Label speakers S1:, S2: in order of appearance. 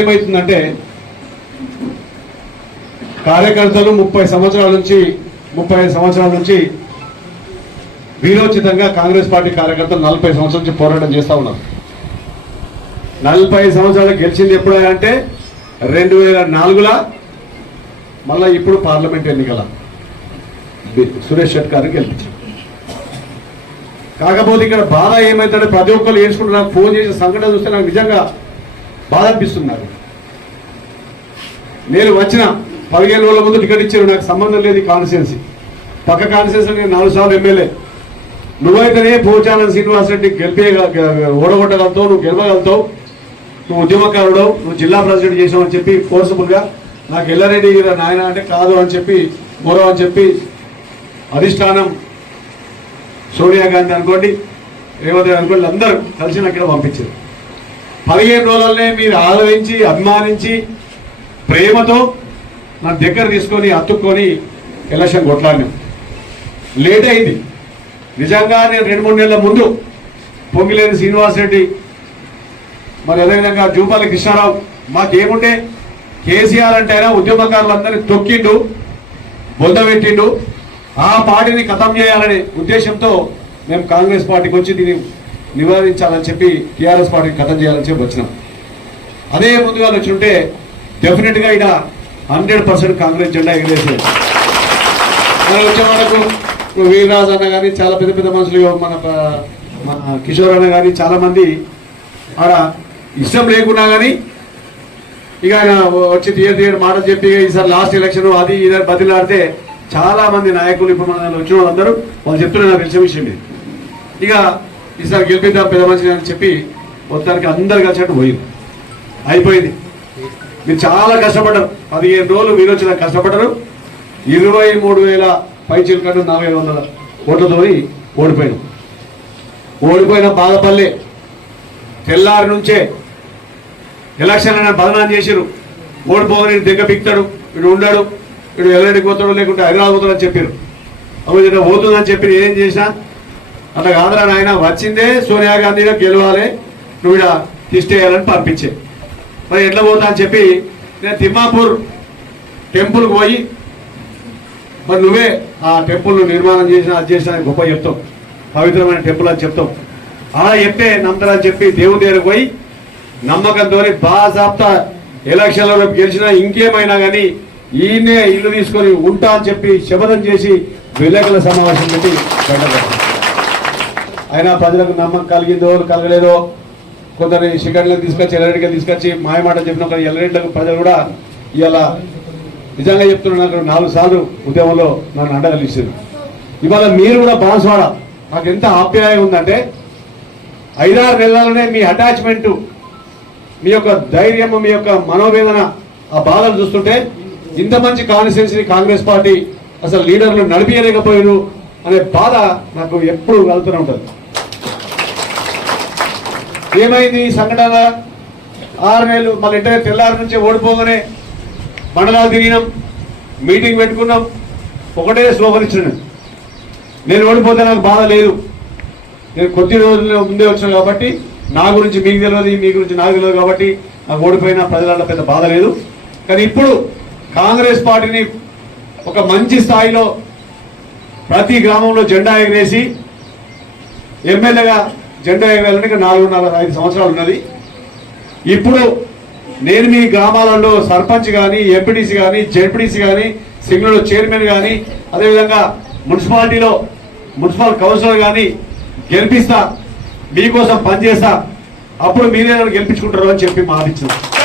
S1: ఏమైతుందంటే కార్యకర్తలు ముప్పై సంవత్సరాల నుంచి ముప్పై ఐదు సంవత్సరాల నుంచి వీరోచితంగా కాంగ్రెస్ పార్టీ కార్యకర్తలు నలభై సంవత్సరాల నుంచి పోరాటం చేస్తూ ఉన్నారు. నలభై సంవత్సరాలు గెలిచింది ఎప్పుడైనా అంటే రెండు వేల నాలుగులా మళ్ళీ ఇప్పుడు పార్లమెంట్ ఎన్నికల సురేష్ షెట్ గారికి గెలిపించారు. కాకపోతే ఇక్కడ బాధ ఏమైతుందంటే ప్రతి ఒక్కరు వేసుకుంటూ నాకు ఫోన్ చేసిన సంఘటన చూస్తే నాకు నిజంగా బాధ అనిపిస్తున్నారు నేను వచ్చిన పదిహేను రోజుల ముందు టికెట్ ఇచ్చారు నాకు సంబంధం లేదు కాన్స్టిట్యున్సీ పక్క కాన్స్టిట్యున్సీ నేను నాలుగు సార్లు ఎమ్మెల్యే. నువ్వైతేనే పోచాలని శ్రీనివాస్ రెడ్డి గెలిపే ఓడగొట్టగలుగుతావు నువ్వు గెలవగలుగుతావు. నువ్వు ఉద్యమకారుడు నువ్వు జిల్లా ప్రెసిడెంట్ చేసావు అని చెప్పి ఫోర్సబుల్గా నాకు ఎల్లారెడ్డి గారు నాయన అంటే కాదు అని చెప్పి గౌరవం అని చెప్పి అధిష్టానం సోనియా గాంధీ అనుకోండి రేవంత్ అనుకోండి అందరూ కలిసి నాకు ఇక్కడ పంపించారు. పదిహేను రోజులనే మీరు ఆదరించి అభిమానించి ప్రేమతో నా దగ్గర తీసుకొని అత్తుక్కొని ఎలక్షన్ కొట్లాడినాం. లేట్ అయింది. నిజంగా నేను రెండు మూడు నెలల ముందు పొంగిలేని శ్రీనివాసరెడ్డి మరి అదేవిధంగా జూపాలి కృష్ణారావు మాకేముండే కేసీఆర్ అంటే ఆయన ఉద్యమకారులందరినీ తొక్కిండు బొంద పెట్టిండు. ఆ పార్టీని ఖతం చేయాలనే ఉద్దేశంతో మేము కాంగ్రెస్ పార్టీకి వచ్చి దీన్ని నివారించాలని చెప్పి టీఆర్ఎస్ పార్టీకి కథం చేయాలని చెప్పి వచ్చినాం. అదే ముందుగా వచ్చి ఉంటే డెఫినెట్గా ఇక్కడ హండ్రెడ్ పర్సెంట్ కాంగ్రెస్ జెండా ఎగరేసేది. మన వచ్చే వాళ్ళకు వీరరాజ్ అన్న కానీ చాలా పెద్ద పెద్ద మనుషులు మన మన కిషోర్ అన్న కానీ చాలామంది ఆడ ఇష్టం లేకున్నా కానీ ఇక ఆయన వచ్చి తీయ తీయడం మాటలు చెప్పి ఈసారి లాస్ట్ ఎలక్షన్ అది ఇది బదిలాడితే చాలా మంది నాయకులు ఇప్పుడు మన వచ్చిన వాళ్ళందరూ వాళ్ళు చెప్తున్నారు నాకు తెలిసిన విషయం ఇది. ఇక ఈసారి గెలిపిద్దాం పెద్ద అని చెప్పి మొత్తానికి అందరు కలిసినట్టు పోయింది అయిపోయింది. మీరు చాలా కష్టపడ్డారు. పదిహేను రోజులు మీరు వచ్చిన కష్టపడ్డారు. ఇరవై మూడు వేల పైచీల కంటే నలభై వందల ఓట్లతో ఓడిపోయినాం. ఓడిపోయిన బాధపల్లె తెల్లారి నుంచే ఎలక్షన్ అయినా బదనాన్ని చేసిరు ఓడిపోవని దగ్గర పిక్తాడు వీడు ఉండాడు వీడు ఎల్లడికి పోతాడు లేకుంటే హైదరాబాద్ పోతాడు అని చెప్పారు అప్పుడు పోతుందని చెప్పి ఏం చేసినా అట్లా కాదురా నాయన వచ్చిందే సోనియా గాంధీగా గెలవాలి. నువ్వు ఇక్కడ తీసేయాలని పంపించే. మరి ఎట్లా పోతా అని చెప్పి నేను తిమ్మాపూర్ టెంపుల్కి పోయి మరి నువ్వే ఆ టెంపుల్ నిర్మాణం చేసిన అది చేసిన గొప్ప చెప్తాం పవిత్రమైన టెంపుల్ అని చెప్తాం అలా చెప్తే నమ్ముతారని చెప్పి దేవుని దగ్గరకు పోయి నమ్మకంతో బాజాప్తా ఎలక్షన్లో రేపు గెలిచినా ఇంకేమైనా కానీ ఈయనే ఇల్లు తీసుకొని ఉంటా అని చెప్పి శపథం చేసి విలేకరుల సమావేశం పెట్టి అయినా ప్రజలకు నమ్మకం కలిగిందో కలగలేదో కొందరు శిఖర్లకు తీసుకొచ్చి ఎల్లరెడ్డికి తీసుకొచ్చి మాయమాట చెప్పిన ఒక ఎల్లరెడ్లకు ప్రజలు కూడా ఇవాళ నిజంగా చెప్తున్నా నాకు నాలుగు సార్లు ఉద్యమంలో నన్ను అండగలిసింది ఇవాళ మీరు కూడా బాన్స్వాడ నాకు ఎంత ఆప్యాయం ఉందంటే ఐదారు నెలలనే మీ అటాచ్మెంట్ మీ యొక్క ధైర్యం మీ యొక్క మనోవేదన ఆ బాధలు చూస్తుంటే ఇంత మంచి కాన్స్టిట్యున్సీ కాంగ్రెస్ పార్టీ అసలు లీడర్లు నడిపించలేకపోయారు అనే బాధ నాకు ఎప్పుడు వెళ్తూనే ఉంటుంది. ఏమైంది ఈ సంఘటన? ఆరు నెలలు మళ్ళీ ఇంటర్ తెల్లారి నుంచి ఓడిపోగానే మండలాలు తిరిగినాం మీటింగ్ పెట్టుకున్నాం ఒకటే స్లోగన్ ఇచ్చిన నేను ఓడిపోతే నాకు బాధ లేదు. నేను కొద్ది రోజుల ముందే వచ్చాను కాబట్టి నా గురించి మీకు తెలియదు మీ గురించి నాకు తెలియదు కాబట్టి నాకు ఓడిపోయిన ప్రజల పెద్ద బాధ లేదు. కానీ ఇప్పుడు కాంగ్రెస్ పార్టీని ఒక మంచి స్థాయిలో ప్రతి గ్రామంలో జెండా ఎగరేసి ఎమ్మెల్యేగా జెండా ఎగరాలని నాలుగున్నర ఐదు సంవత్సరాలు ఉన్నది. ఇప్పుడు నేను మీ గ్రామాలలో సర్పంచ్ కానీ ఎంపీటీసీ కానీ జెడ్పీటీసీ కానీ సింగిల్ చైర్మన్ కానీ అదేవిధంగా మున్సిపాలిటీలో మున్సిపల్ కౌన్సిలర్ కానీ గెలిపిస్తా మీకోసం పనిచేస్తా అప్పుడు మీరే నన్ను గెలిపించుకుంటారు అని చెప్పి మాటిచ్చాను